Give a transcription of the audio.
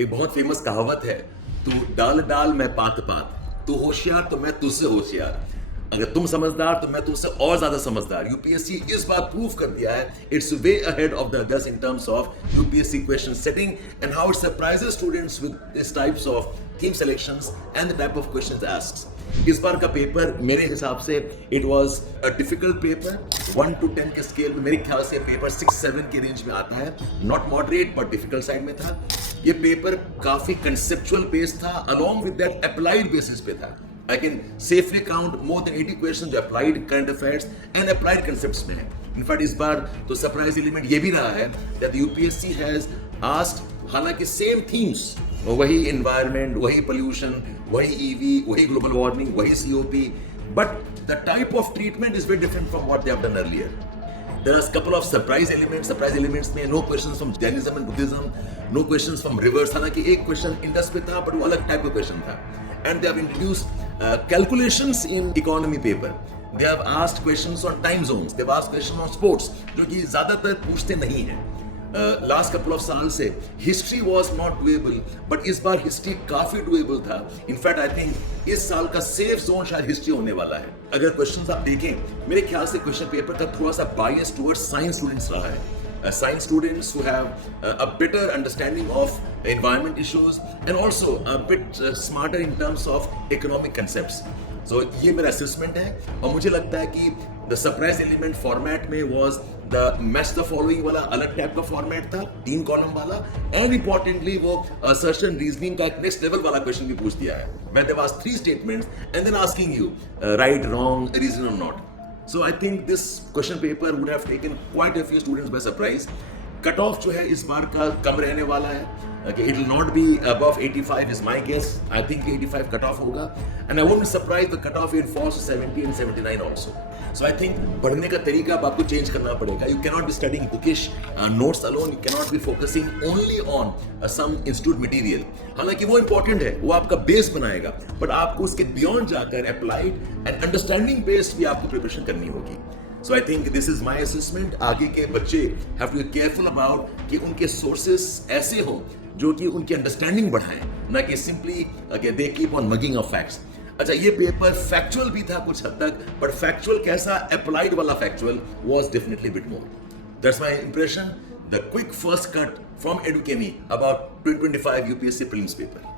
एक बहुत फेमस कहावत है, तू डाल डाल मैं पात पात, तू होशियार तो मैं तुझसे होशियार, अगर तुम समझदार तो मैं तुझसे और ज्यादा समझदार। यूपीएससी इस बार प्रूव कर दिया है it's way ahead of the others in terms of UPSC question setting and how it surprises students with this types of theme selections and the type of questions asked. इस बार का paper मेरे हिसाब से it was a difficult paper. 1 to 10 के scale में मेरे ख्याल से पेपर 6-7 के रेंज में आता है, not moderate but difficult side में था। ये पेपर काफी कंसेप्चुअल बेस्ड था, along with that applied basis पे था। I can safely count more than 80 questions जो applied current affairs and applied concepts में है। In fact इस बार तो सरप्राइज एलिमेंट ये भी रहा है that the UPSC has asked, हालांकि सेम themes, वही environment, वही pollution, वही EV, वही global warming, वही COP, but the type of treatment is very different from what they have done earlier. There are a couple of surprise elements. Surprise elements में no questions from Jainism and Buddhism, no questions from rivers. हालांकि एक question Indus पे था, but वो अलग type का question था। And they have introduced calculations in economy paper. They have asked questions on time zones. They have asked questions on sports, जो कि ज़्यादातर पूछते नहीं हैं। लास्ट कपल ऑफ साल से history was not doable, but इस बार हिस्ट्री काफी डुएबल था। इनफैक्ट आई थिंक इस साल का सेफ जोन शायद हिस्ट्री होने वाला है। अगर क्वेश्चंस आप देखें, मेरे ख्याल से क्वेश्चन पेपर का थोड़ा सा बायस टुवर्ड्स साइंस स्टूडेंट्स रहा है। Science students who have a better understanding of environment issues and also a bit smarter in terms of economic concepts. So ये मेरा assessment है और मुझे लगता है कि the surprise element format में was the match the following वाला अलग टाइप का format था, 3 कॉलम वाला, and importantly वो assertion reasoning का एक next level वाला question भी पूछ दिया है, where there was 3 statements and then asking you right, wrong, reason or not. So I think this question paper would have taken quite a few students by surprise. Cut off जो है इस बार का कम रहने वाला है. Okay, it will not be above 85 is my guess. I think 85 cut off होगा, and I won't be surprised the cut off will falls to 70 and 79 also. So I think पढ़ने का तरीका अब आपको चेंज करना पड़ेगा. You cannot be studying bookish notes alone. You cannot be focusing only on some institute material. हालांकि वो important है, वो आपका बेस बनाएगा, but आपको उसके beyond जाकर applied and understanding based भी आपको preparation करनी होगी. So I think this is my assessment. आगे के बच्चे have to be careful about कि उनके sources ऐसे हों जो कि उनकी अंडरस्टैंडिंग बढ़ाएं, ना कि simply they keep on mugging of facts. अच्छा, ये पेपर फैक्चुअल भी था कुछ हद तक, बट फैक्चुअल कैसा, अप्लाइड वाला factual was definitely bit more. That's my impression, the quick first cut from Edukemy about 2025 UPSC prelims paper.